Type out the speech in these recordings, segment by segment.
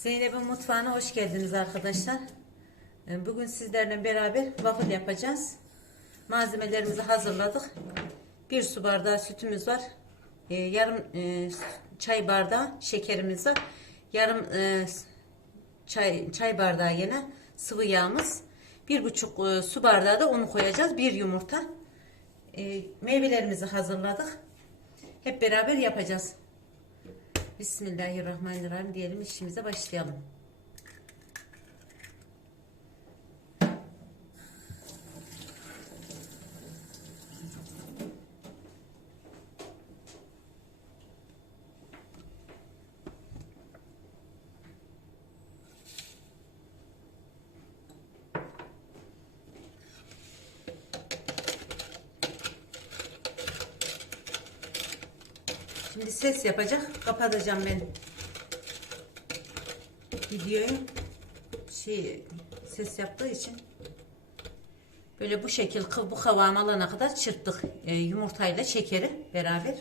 Zeynep'in mutfağına hoş geldiniz arkadaşlar. Ee, Bugün sizlerle beraber waffle yapacağız. Malzemelerimizi hazırladık. Bir su bardağı sütümüz var. Ee, Yarım e, çay bardağı şekerimiz var. Yarım e, çay, çay bardağı yine sıvı yağımız. Bir buçuk e, su bardağı da un koyacağız. Bir yumurta. E, Meyvelerimizi hazırladık. Hep beraber yapacağız. Bismillahirrahmanirrahim diyelim işimize başlayalım. Şimdi ses yapacak. Kapatacağım ben videoyu. Şey ses yaptığı için böyle bu şekil bu kıvam alana kadar çırptık e, yumurtayla şekeri beraber.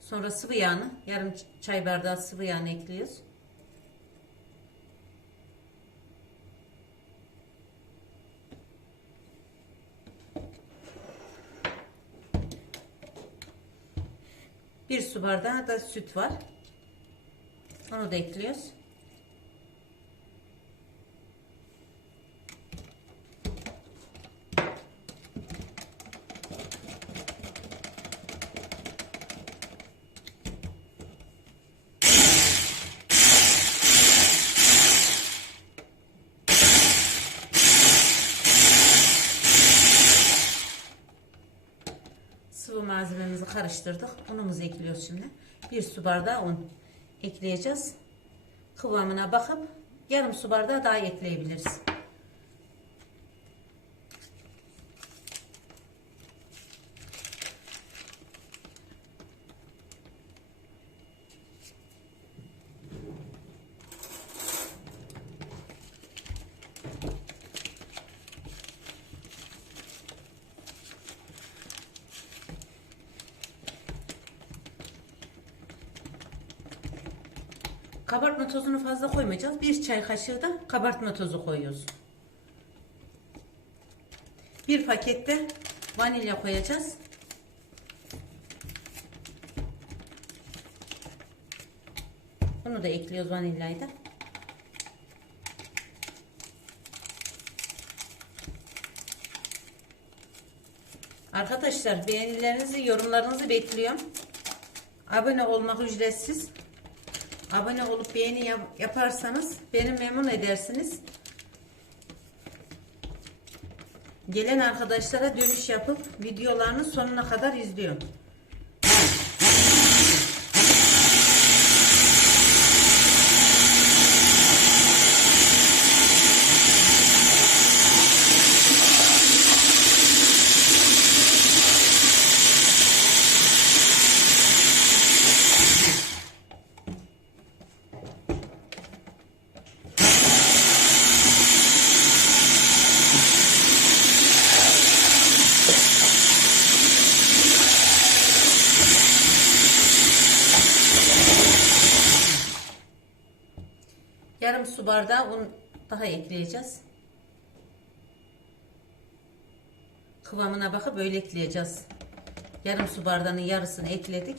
Sonra sıvı yağını yarım çay bardağı sıvı yağını ekliyoruz. Bir su bardağı da süt var. Onu da ekliyoruz. Sıvı malzememizi karıştırdık. Unumuzu ekliyoruz şimdi. Bir su bardağı un ekleyeceğiz. Kıvamına bakıp yarım su bardağı daha ekleyebiliriz. Kabartma tozunu fazla koymayacağız. Bir çay kaşığı da kabartma tozu koyuyoruz. Bir pakette vanilya koyacağız. Bunu da ekliyoruz vanilyayı da. Arkadaşlar beğenilerinizi, yorumlarınızı bekliyorum. Abone olmak ücretsiz. Abone olup beğeni yap- yaparsanız beni memnun edersiniz. Gelen arkadaşlara dönüş yapıp videolarını sonuna kadar izliyorum. Yarım su bardağı un daha ekleyeceğiz. Kıvamına bakıp böyle ekleyeceğiz. Yarım su bardağının yarısını ekledik.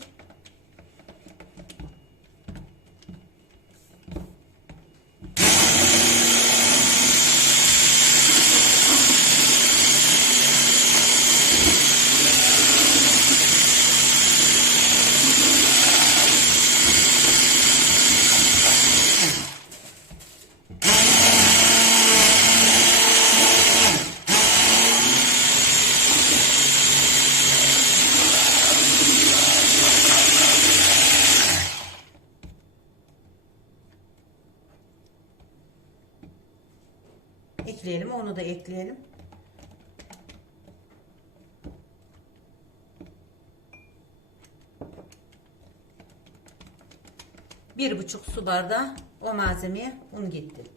Ekleyelim onu da ekleyelim. Bir buçuk su bardağı o malzemeye un gitti.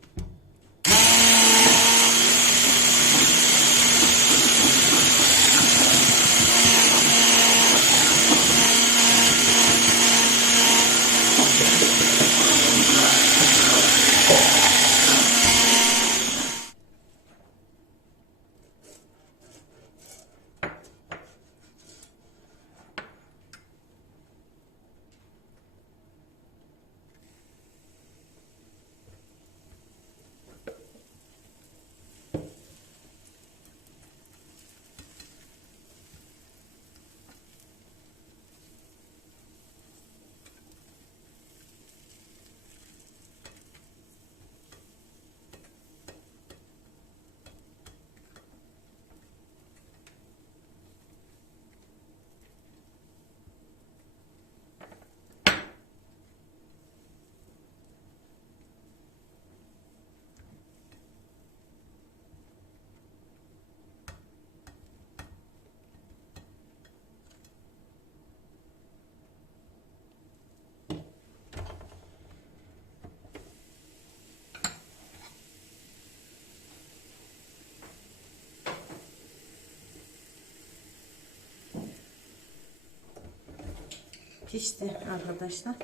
Pişti arkadaşlar.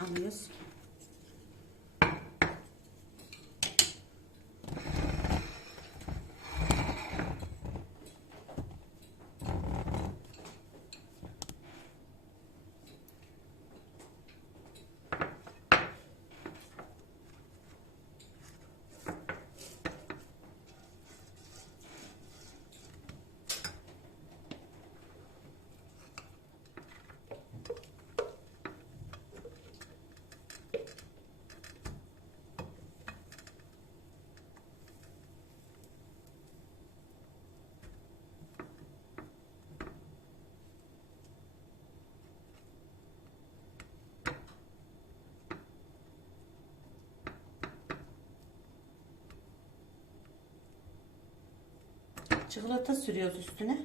Alıyoruz. Çikolata sürüyoruz üstüne.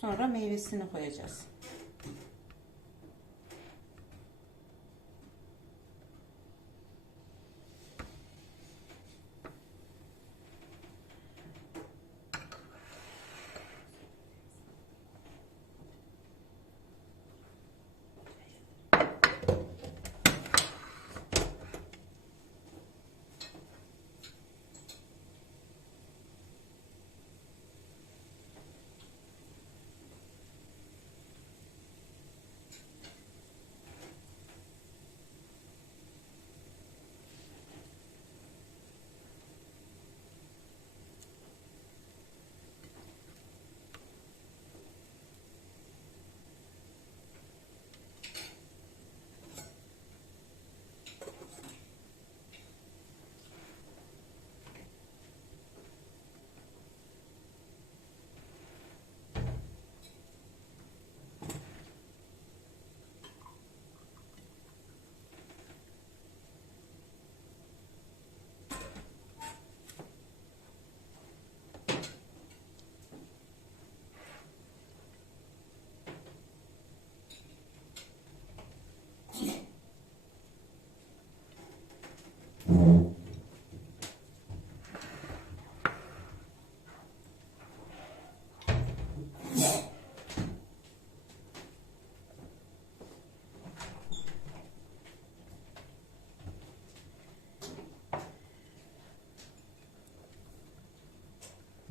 Sonra meyvesini koyacağız.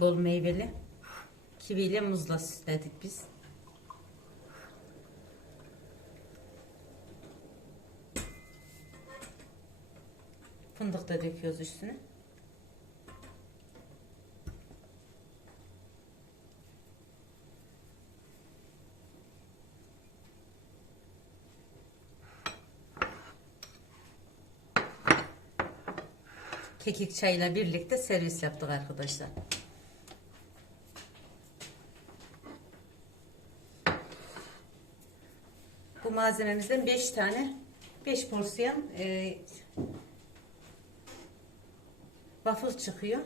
Bol meyveli. Kiviyle muzla süsledik biz. Fındık da döküyoruz üstüne. Kekik çayıyla birlikte servis yaptık arkadaşlar. Malzememizden 5 tane 5 porsiyon e, waffle çıkıyor.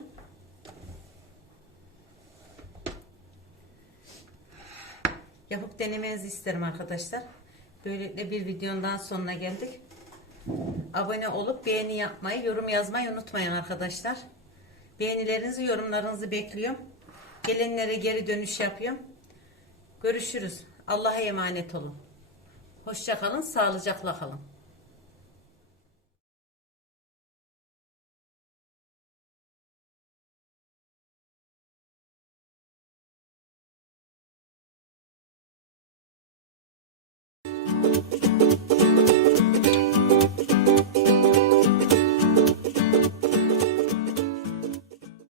Yapıp denemenizi isterim arkadaşlar. Böylelikle bir videonun daha sonuna geldik. Abone olup beğeni yapmayı, yorum yazmayı unutmayın arkadaşlar. Beğenilerinizi, yorumlarınızı bekliyorum. Gelenlere geri dönüş yapıyorum. Görüşürüz. Allah'a emanet olun. Hoşça kalın, sağlıcakla kalın. Thank